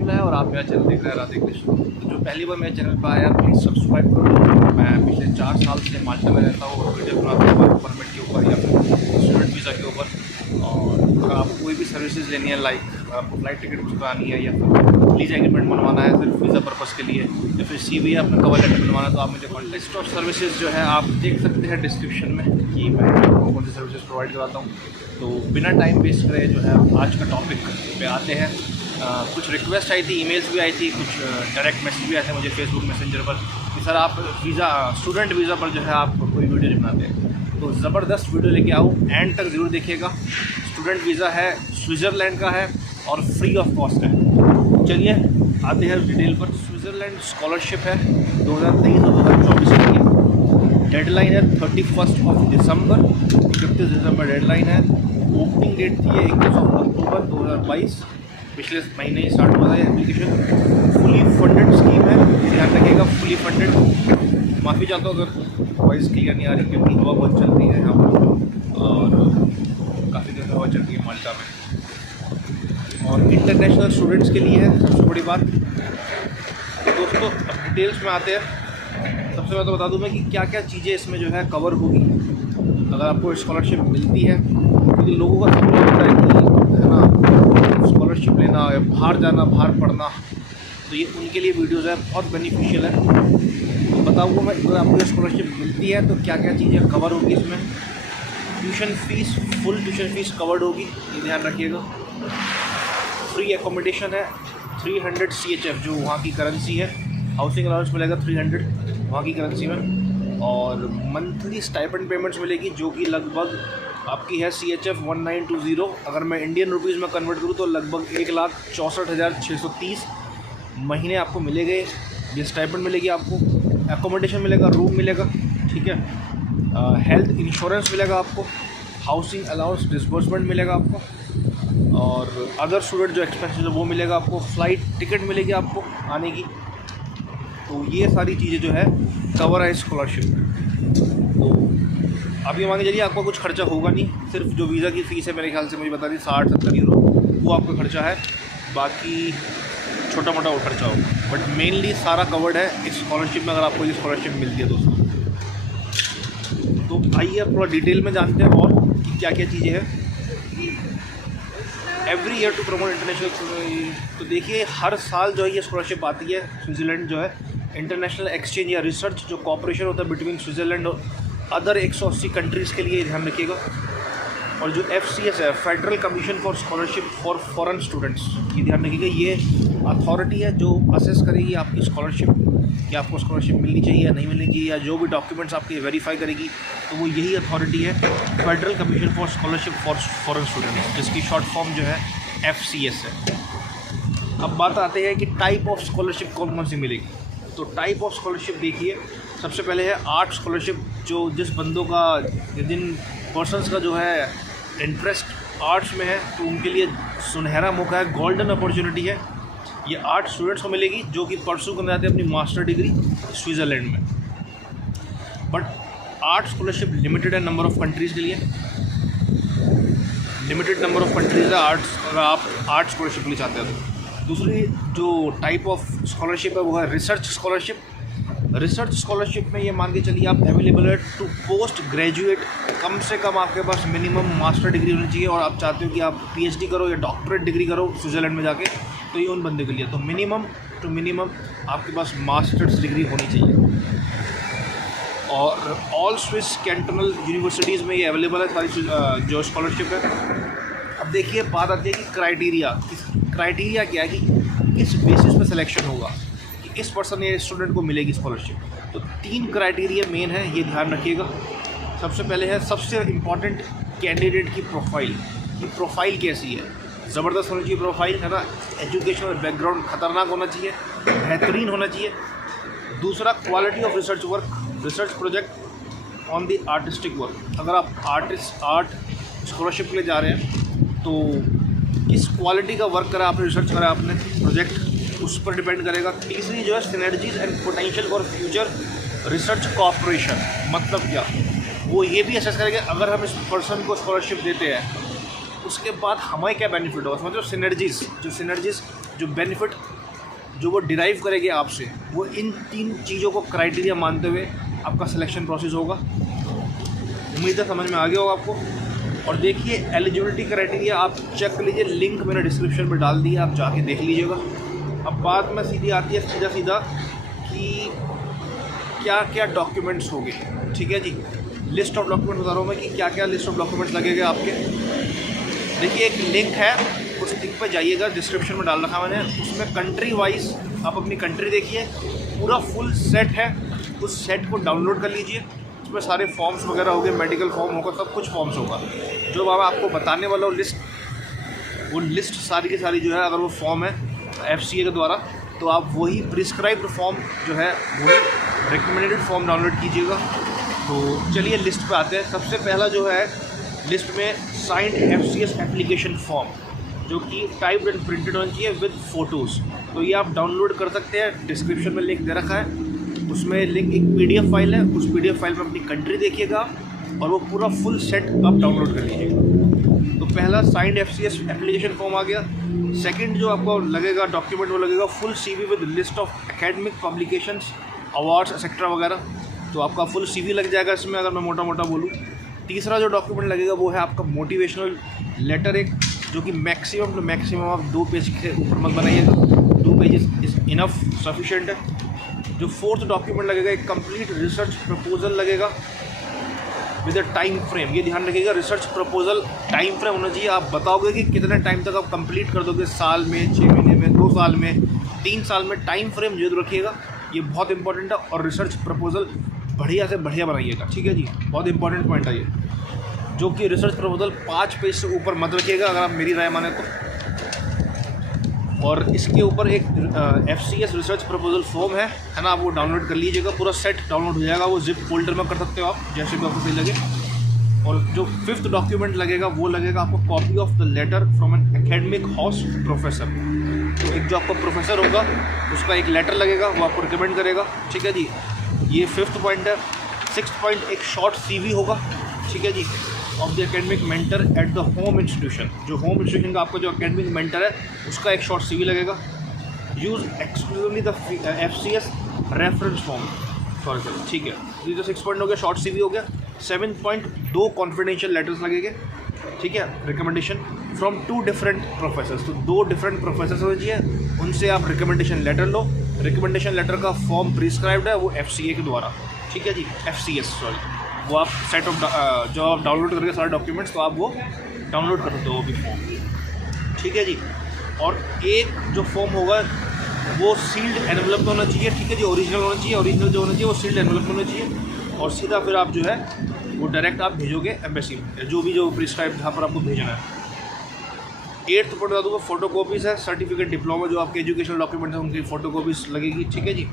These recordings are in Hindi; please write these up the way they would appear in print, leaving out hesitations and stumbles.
शुक्ला है और आप मेरा चैनल देख रहे हैं राधे कृष्ण। तो जो पहली बार मेरे चैनल पर आया प्लीज़ सब्सक्राइब करो। मैं पिछले 4 साल से माल्टा में रहता हूँ और वीडियो बनाता हूँ वर्क परमिट के ऊपर या फिर स्टूडेंट वीज़ा के ऊपर। और अगर आपको कोई भी सर्विसेज लेनी है, लाइक आपको फ्लाइट टिकट बुक करानी है या फिर लीज एग्रीमेंट बनवाना है सिर्फ वीज़ा पर्पज़ के लिए, या फिर CV अपना कवर लेटर बनवाना है, तो आप मुझे कॉन्टैक्ट। लिस्ट ऑफ सर्विसेज जो है आप देख सकते हैं डिस्क्रिप्शन में कि मैं आपको कौन सी सर्विसेज प्रोवाइड कराता हूँ। तो बिना टाइम वेस्ट करे जो है आज का टॉपिक पे आते हैं। कुछ रिक्वेस्ट आई थी, ईमेल्स भी आई थी, कुछ डायरेक्ट मैसेज भी आए थे मुझे फेसबुक मैसेंजर पर कि सर आप स्टूडेंट वीज़ा पर जो है आप कोई वीडियो नहीं बनाते हैं। तो ज़बरदस्त वीडियो लेके आओ, एंड तक ज़रूर देखिएगा। स्टूडेंट वीज़ा है, स्विट्ज़रलैंड का है और फ्री ऑफ कॉस्ट है। चलिए आते हैं डिटेल पर। स्विट्ज़रलैंड स्कॉलरशिप है 2023 और 2024 के लिए। डेडलाइन है 31 दिसंबर, 31 दिसंबर डेडलाइन है। ओपनिंग डेट थी 21 अक्टूबर 2022, पिछले महीने ही स्टार्ट हुआ था एप्लीकेशन। फुली फंडेड स्कीम है, ध्यान रखिएगा, फुली फंडेड। माफ़ी चाहता हूँ अगर वॉइस क्लियर नहीं आ रही क्योंकि हवा बहुत चल रही है यहाँ पर और काफ़ी देर हवा चल रही है माल्टा में। और इंटरनेशनल स्टूडेंट्स के लिए है सबसे बड़ी बात। तो दोस्तों अब डिटेल्स में आते हैं। सबसे पहले तो बता दूं मैं कि क्या क्या चीज़ें इसमें जो है कवर होगी अगर आपको स्कॉलरशिप मिलती है। क्योंकि लोगों का सपना होता है कि है ना स्कॉलरशिप लेना या बाहर जाना, बाहर पढ़ना, तो ये उनके लिए वीडियोज़ है, बहुत बेनिफिशियल है। तो बताऊँगा मैं अगर आपको स्कॉलरशिप मिलती है तो क्या क्या चीज़ें कवर होगी इसमें। Tuition fees, full tuition fees covered होगी, ये ध्यान रखिएगा। फ्री एकोमोडेशन है, 300 CHF जो वहाँ की करेंसी है। हाउसिंग अलाउंस मिलेगा 300 वहाँ की करेंसी में। और मंथली स्टाइपेंड पेमेंट्स मिलेगी जो कि लगभग आपकी है CHF 1920। अगर मैं इंडियन रुपीज़ में कन्वर्ट करूँ तो लगभग 1,64,630 महीने आपको मिलेंगे। ये स्टाइपेंड मिलेगी आपको, एकोमोडेशन मिलेगा, रूम मिलेगा, ठीक है। हेल्थ इंश्योरेंस मिलेगा आपको, हाउसिंग अलाउंस डिस्बर्समेंट मिलेगा आपको, और अदर स्टूडेंट जो एक्सपेंसेस है वो मिलेगा आपको। फ़्लाइट टिकट मिलेगी आपको आने की। तो ये सारी चीज़ें जो है कवर है स्कॉलरशिप में। तो अभी मान के चलिए आपका कुछ खर्चा होगा नहीं, सिर्फ जो वीज़ा की फ़ीस है मेरे ख्याल से मुझे बता दी 60-70 यूरो, वो आपका खर्चा है। बाकी छोटा मोटा वो खर्चा होगा, बट मेनली सारा कवर्ड है इस स्कॉलरशिप में अगर आपको ये स्कॉलरशिप मिलती है दोस्तों। तो आइए अब थोड़ा डिटेल में जानते हैं और कि क्या क्या चीज़ें हैं। Every year to promote international. तो देखिए हर साल जो है ये स्कॉलरशिप आती है। स्विट्ज़रलैंड जो है इंटरनेशनल एक्सचेंज या रिसर्च जो कॉपरेशन होता है बिटवीन स्विट्ज़रलैंड और अदर 180 कंट्रीज़ के लिए, ध्यान रखिएगा। और जो FCS है, federal commission for scholarship for foreign students, ये ध्यान रखिएगा। ये अथॉरिटी है जो असेस करेगी आपकी स्कॉलरशिप कि आपको स्कॉलरशिप मिलनी चाहिए या नहीं मिलनी चाहिए, या जो भी डॉक्यूमेंट्स आपके वेरीफाई करेगी, तो वो यही अथॉरिटी है, federal commission for scholarship for foreign students, जिसकी शॉर्ट फॉर्म जो है FCS है। अब बात आते हैं कि टाइप ऑफ स्कॉलरशिप कौन कौन सी मिलेगी। तो टाइप ऑफ स्कॉलरशिप देखिए, सबसे पहले है आर्ट स्कॉलरशिप। जो जिस बंदों का, जिन पर्सनस का जो है इंटरेस्ट आर्ट्स में है, तो उनके लिए सुनहरा मौका है, गोल्डन अपॉर्चुनिटी है। ये आर्ट स्टूडेंट्स को मिलेगी जो कि परसू करना चाहते हैं अपनी मास्टर डिग्री स्विट्ज़रलैंड में। बट आर्ट स्कॉलरशिप लिमिटेड है नंबर ऑफ़ कंट्रीज़ के लिए, लिमिटेड नंबर ऑफ़ कंट्रीज़ है आर्ट्स, अगर आप आर्ट स्कॉलरशिप के लिए चाहते हैं तो। दूसरी जो टाइप ऑफ स्कॉलरशिप है वो है रिसर्च स्कॉलरशिप। रिसर्च स्कॉलरशिप में ये मान के चलिए आप अवेलेबल है टू पोस्ट ग्रेजुएट, कम से कम आपके पास मिनिमम मास्टर डिग्री होनी चाहिए और आप चाहते हो कि आप PhD करो या डॉक्टरेट डिग्री करो स्विट्ज़रलैंड में जाके, तो ये उन बंदे के लिए। तो मिनिमम टू मिनिमम आपके पास मास्टर्स डिग्री होनी चाहिए। और ऑल स्विस कैंटोनल यूनिवर्सिटीज़ में ये अवेलेबल है सारी जो स्कॉलरशिप है। अब देखिए बात आती है कि क्राइटेरिया क्या है कि किस बेसिस पे सिलेक्शन होगा कि इस पर्सन या स्टूडेंट को मिलेगी स्कॉलरशिप। तो 3 क्राइटेरिया मेन है, ये ध्यान रखिएगा। सबसे पहले है सबसे इम्पॉर्टेंट कैंडिडेट की प्रोफाइल कैसी है। ज़बरदस्त होनी चाहिए प्रोफाइल, है ना। एजुकेशनल बैकग्राउंड खतरनाक होना चाहिए, बेहतरीन होना चाहिए। दूसरा quality of research work, research project on the artistic work. अगर आप आर्ट स्कॉलरशिप के लिए जा रहे हैं तो किस क्वालिटी का वर्क करा आपने, रिसर्च करा आपने, प्रोजेक्ट, उस पर डिपेंड करेगा। तीसरी जो है synergies and potential for future research cooperation. मतलब क्या, वो ये भी असेस करेंगे अगर हम इस पर्सन को स्कॉलरशिप देते हैं उसके बाद हमें क्या बेनिफिट होगा, समझो सिनर्जीज जो बेनिफिट जो वो डिराइव करेगी आपसे, वो इन 3 चीज़ों को क्राइटेरिया मानते हुए आपका सिलेक्शन प्रोसेस होगा। उम्मीद है समझ में आ गया होगा आपको। और देखिए एलिजिबिलिटी क्राइटेरिया आप चेक कर लीजिए, लिंक मैंने डिस्क्रिप्शन में डाल दिया, आप जाके देख लीजिएगा। अब बात में सीधी आती है सीधा कि क्या क्या डॉक्यूमेंट्स होंगे, ठीक है जी। लिस्ट ऑफ डॉक्यूमेंट्स बता रहा हूँ मैं कि क्या क्या लिस्ट ऑफ डॉक्यूमेंट्स लगेगा आपके। देखिए एक लिंक है, उस लिंक पर जाइएगा, डिस्क्रिप्शन में डाल रखा मैंने, उसमें कंट्री वाइज आप अपनी कंट्री देखिए, पूरा फुल सेट है, उस सेट को डाउनलोड कर लीजिए। उसमें सारे फॉर्म्स वगैरह होंगे, मेडिकल फॉर्म होगा, सब कुछ फॉर्म्स होगा। जो मैं आपको बताने वाला हूँ लिस्ट, वो लिस्ट सारी की सारी जो है, अगर वो फॉर्म है FCA के द्वारा, तो आप वही प्रिस्क्राइब्ड फॉर्म जो है वही रिकमेंडेड फॉर्म डाउनलोड कीजिएगा। तो चलिए लिस्ट पे आते हैं। सबसे पहला जो है लिस्ट में साइंड FCS एप्लीकेशन फॉर्म, जो कि टाइप्ड एंड प्रिंटेड होना चाहिए विद फ़ोटोज़। तो ये आप डाउनलोड कर सकते हैं, डिस्क्रिप्शन में लिंक दे रखा है, उसमें लिंक एक PDF फाइल है, उस PDF फाइल में अपनी कंट्री देखिएगा और वो पूरा फुल सेट आप डाउनलोड कर लीजिएगा। तो पहला साइंड FCS एप्लीकेशन फॉर्म आ गया। सेकंड जो आपको लगेगा डॉक्यूमेंट, वो लगेगा full CV with list of academic publications, awards etcetera वगैरह। तो आपका फुल CV लग जाएगा इसमें, अगर मैं मोटा मोटा बोलूँ। तीसरा जो डॉक्यूमेंट लगेगा वो है आपका मोटिवेशनल लेटर, एक जो कि मैक्सिमम टू मैक्सिमम आप 2 पेज के ऊपर मत बनाइएगा, 2 पेजेस इज इनफ सफिशेंट है। जो फोर्थ डॉक्यूमेंट लगेगा, एक कंप्लीट रिसर्च प्रपोजल लगेगा विद अ टाइम फ्रेम। ये ध्यान रखिएगा, रिसर्च प्रपोजल टाइम फ्रेम होना चाहिए। आप बताओगे कि कितने टाइम तक आप कंप्लीट कर दोगे, साल में, 6 महीने में, 2 साल में, 3 साल में, टाइम फ्रेम जरूर रखिएगा, ये बहुत इंपॉर्टेंट है। और रिसर्च प्रपोजल बढ़िया से बढ़िया बनाइएगा, ठीक है जी, बहुत इंपॉर्टेंट पॉइंट है ये। जो कि रिसर्च प्रपोजल 5 पेज से ऊपर मत रखिएगा, अगर आप मेरी राय माने तो। और इसके ऊपर एक FCS रिसर्च प्रपोजल फॉर्म है ना, आप वो डाउनलोड कर लीजिएगा, पूरा सेट डाउनलोड हो जाएगा, वो जिप फोल्डर में कर सकते हो आप, जैसे भी आपको सही लगे। और जो 5th डॉक्यूमेंट लगेगा वो लगेगा आपको copy of the letter from an academic house professor. तो एक जो आपका प्रोफेसर होगा उसका एक लेटर लगेगा, वो आपको रिकमेंड करेगा, ठीक है जी। ये 5th पॉइंट है। 6th पॉइंट एक शॉर्ट CV होगा, ठीक है जी, of the academic mentor at the home institution. जो होम इंस्टीट्यूशन का आपका जो एकेडमिक मेंटर है उसका एक शॉर्ट CV लगेगा। Use exclusively the FCS reference form, sorry sir, ठीक है। ये जो 6 पॉइंट हो गया, शॉर्ट CV हो गया। 7th पॉइंट 2 कॉन्फिडेंशियल लेटर्स लगेंगे, ठीक है, रिकमेंडेशन फ्रॉम 2 डिफरेंट प्रोफेसर्स। तो 2 डिफरेंट प्रोफेसर्स होने चाहिए, उनसे आप रिकमेंडेशन लेटर लो। रिकमेंडेशन लेटर का फॉर्म प्रिस्क्राइब्ड है वो FCA के द्वारा, ठीक है जी, FCS सॉरी। वो आप सेट ऑफ जो आप डाउनलोड करके सारे डॉक्यूमेंट्स, तो आप वो डाउनलोड कर सकते हो वो भी फॉर्म, ठीक है जी। और एक जो फॉर्म होगा वो सील्ड एनवलप होना चाहिए, ठीक है जी, ओरिजिनल होना चाहिए। ओरिजिनल जो होना चाहिए वो सील्ड एनवलप होना चाहिए। और सीधा फिर आप जो है वो डायरेक्ट आप भेजोगे एम्बेसी में, जो प्रिस्क्राइब जहाँ पर आपको भेजना है। 8th पॉइंट बता दूँगा, फोटो कॉपीज़ है, सर्टिफिकेट, डिप्लोमा, जो आपके एजुकेशनल डॉक्यूमेंट्स हैं उनकी फोटो कॉपीज़ लगेगी, ठीक है जी।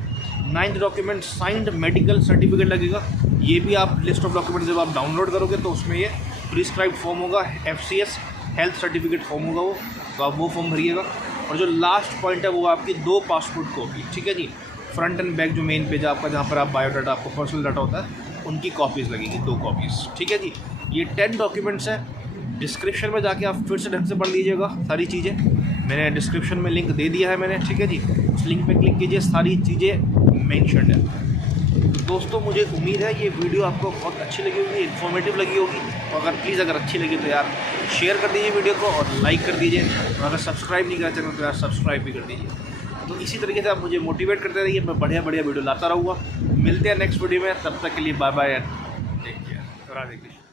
9th document signed medical certificate लगेगा। ये भी आप लिस्ट ऑफ डॉक्यूमेंट जब आप डाउनलोड करोगे तो उसमें ये प्रिस्क्राइब फॉर्म होगा, FCS हेल्थ सर्टिफिकेट फॉर्म होगा वो, तो आप वो फॉर्म भरिएगा। और जो लास्ट पॉइंट है वो आपकी 2 पासपोर्ट कॉपी, ठीक है जी, फ्रंट एंड बैक, जो मेन पेज आपका जहाँ पर आप बायोडाटा, आपको पर्सनल डाटा होता है, उनकी कॉपीज़ लगेगी, 2 कॉपीज़, ठीक है जी। ये 10 डॉक्यूमेंट्स हैं। डिस्क्रिप्शन में जाके आप फिर से ढंग से पढ़ लीजिएगा सारी चीज़ें, मैंने डिस्क्रिप्शन में लिंक दे दिया है मैंने, ठीक है जी, उस लिंक पे क्लिक कीजिए, सारी चीज़ें मेंशन्ड है। तो दोस्तों मुझे उम्मीद है ये वीडियो आपको बहुत अच्छी लगी होगी, इन्फॉर्मेटिव लगी होगी। तो अगर अच्छी लगी तो यार शेयर कर दीजिए वीडियो को और लाइक कर दीजिए, और अगर सब्सक्राइब नहीं करा चैनल तो यार सब्सक्राइब भी कर दीजिए। तो इसी तरीके से आप मुझे मोटिवेट करते रहिए, मैं बढ़िया वीडियो लाता रहूँगा। मिलते हैं नेक्स्ट वीडियो में, तब तक के लिए bye bye, take care, Radhe Krishna.